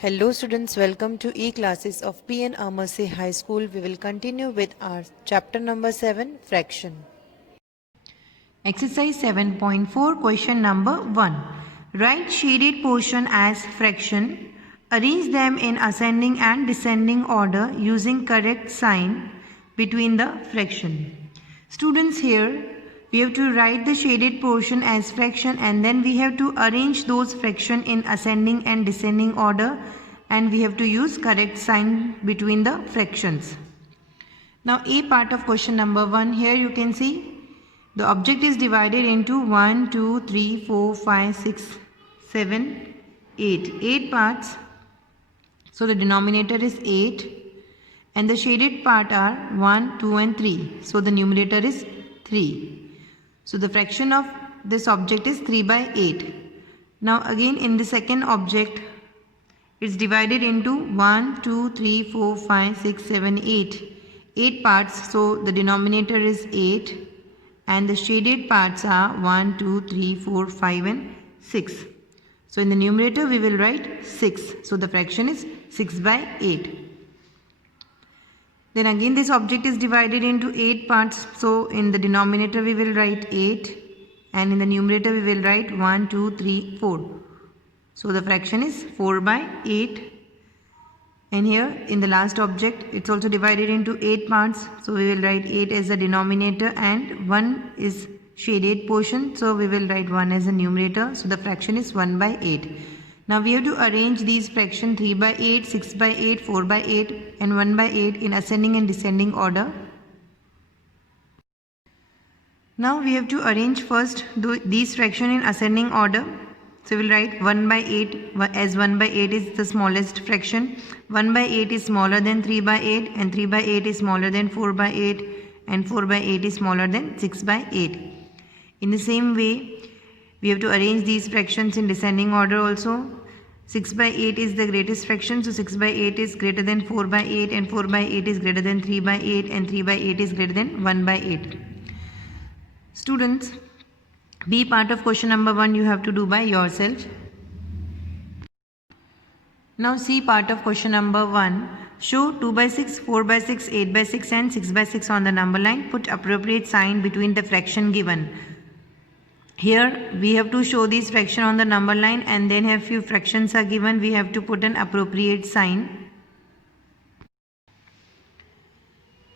Hello students, welcome to e-classes of P.N. Amerse High School. We will continue with our chapter number 7, fraction. Exercise 7.4, question number 1. Write shaded portion as fraction. Arrange them in ascending and descending order using correct sign between the fraction. Students, here we have to write the shaded portion as fraction and then we have to arrange those fraction in ascending and descending order and we have to use correct sign between the fractions. Now A part of question number 1, here you can see the object is divided into 1, 2, 3, 4, 5, 6, 7, 8. 8 parts. So the denominator is 8 and the shaded part are 1, 2 and 3. So the numerator is 3. So the fraction of this object is 3 by 8. Now again in the second object it's divided into 1, 2, 3, 4, 5, 6, 7, 8. 8 parts. So the denominator is 8 and the shaded parts are 1, 2, 3, 4, 5 and 6. So in the numerator we will write 6. So the fraction is 6 by 8. Then again this object is divided into 8 parts. So in the denominator we will write 8 and in the numerator we will write 1, 2, 3, 4. So the fraction is 4 by 8. And here in the last object it's also divided into 8 parts. So we will write 8 as the denominator and 1 is shaded portion. So we will write 1 as a numerator. So the fraction is 1 by 8. Now we have to arrange these fraction 3 by 8, 6 by 8, 4 by 8 and 1 by 8 in ascending and descending order. Now we have to arrange first these fraction in ascending order. So we will write 1 by 8 as 1 by 8 is the smallest fraction. 1 by 8 is smaller than 3 by 8 and 3 by 8 is smaller than 4 by 8 and 4 by 8 is smaller than 6 by 8. In the same way, we have to arrange these fractions in descending order also. 6 by 8 is the greatest fraction. So 6 by 8 is greater than 4 by 8 and 4 by 8 is greater than 3 by 8 and 3 by 8 is greater than 1 by 8. Students, B part of question number 1 you have to do by yourself. Now C part of question number 1. Show 2 by 6, 4 by 6, 8 by 6 and 6 by 6 on the number line. Put appropriate sign between the fraction given. Here we have to show these fraction on the number line and then have few fractions are given. We have to put an appropriate sign.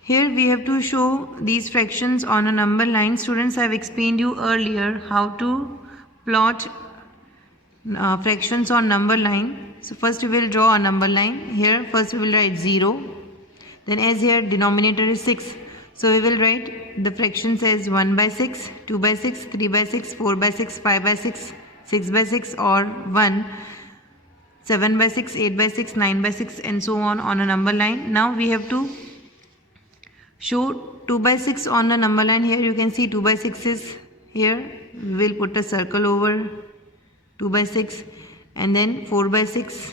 Here we have to show these fractions on a number line. Students, I have explained you earlier how to plot fractions on number line. So first we will draw a number line. Here first we will write 0. Then as here denominator is 6. So we will write the fractions as 1 by 6, 2 by 6, 3 by 6, 4 by 6, 5 by 6, 6 by 6 or 1, 7 by 6, 8 by 6, 9 by 6 and so on a number line. Now we have to show 2 by 6 on the number line. Here you can see 2 by 6 is here. We will put a circle over 2 by 6 and then 4 by 6.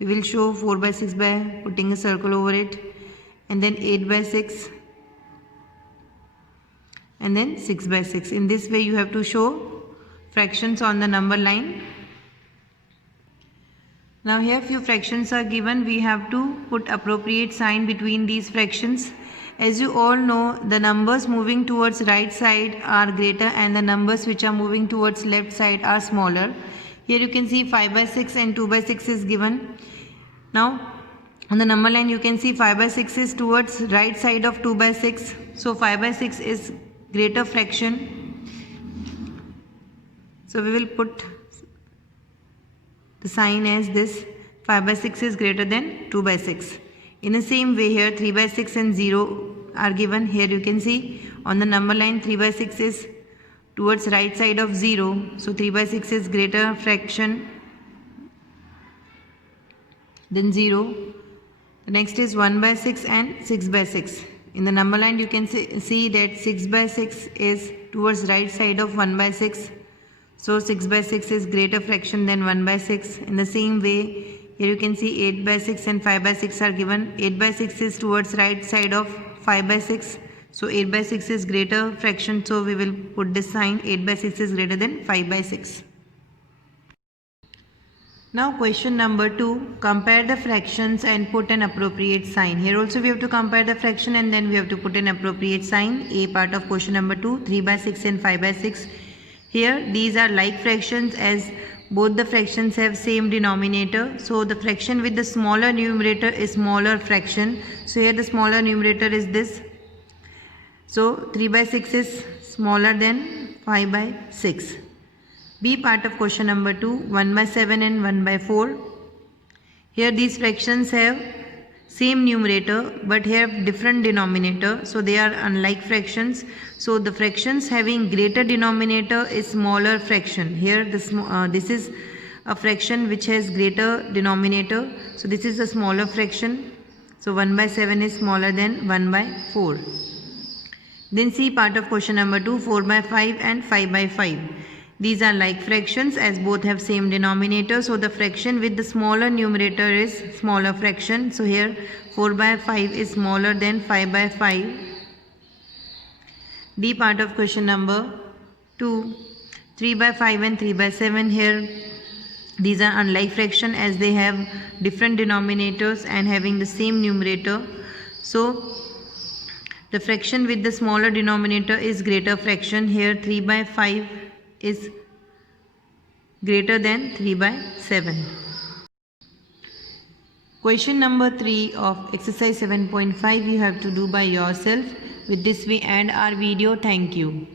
We will show 4 by 6 by putting a circle over it and then 8 by 6 and then 6 by 6. In this way you have to show fractions on the number line. Now here few fractions are given. We have to put appropriate sign between these fractions. As you all know, the numbers moving towards right side are greater and the numbers which are moving towards left side are smaller. Here you can see 5 by 6 and 2 by 6 is given. Now on the number line you can see 5 by 6 is towards right side of 2 by 6. So 5 by 6 is greater fraction. So we will put the sign as this. 5 by 6 is greater than 2 by 6. In the same way here 3 by 6 and 0 are given. Here you can see on the number line 3 by 6 is towards right side of 0. So 3 by 6 is greater fraction than 0. The next is 1 by 6 and 6 by 6. In the number line you can see that 6 by 6 is towards right side of 1 by 6. So 6 by 6 is greater fraction than 1 by 6. In the same way here you can see 8 by 6 and 5 by 6 are given. 8 by 6 is towards right side of 5 by 6. So 8 by 6 is greater fraction. So we will put this sign 8 by 6 is greater than 5 by 6. Now question number 2, compare the fractions and put an appropriate sign. Here also we have to compare the fraction and then we have to put an appropriate sign. A part of question number 2, 3 by 6 and 5 by 6. Here these are like fractions as both the fractions have same denominator. So the fraction with the smaller numerator is smaller fraction. So here the smaller numerator is this. So 3 by 6 is smaller than 5 by 6. B part of question number 2, 1 by 7 and 1 by 4. Here these fractions have same numerator but have different denominator. So they are unlike fractions. So the fractions having greater denominator is smaller fraction. Here this is a fraction which has greater denominator. So this is a smaller fraction. So 1 by 7 is smaller than 1 by 4. Then C part of question number 2, 4 by 5 and 5 by 5. These are like fractions as both have same denominator. So the fraction with the smaller numerator is smaller fraction. So here 4 by 5 is smaller than 5 by 5. D part of question number 2, 3 by 5 and 3 by 7. Here these are unlike fraction as they have different denominators and having the same numerator. So the fraction with the smaller denominator is greater fraction. Here 3 by 5 is greater than 3 by 7. Question number 3 of exercise 7.5 you have to do by yourself. With this we end our video. Thank you.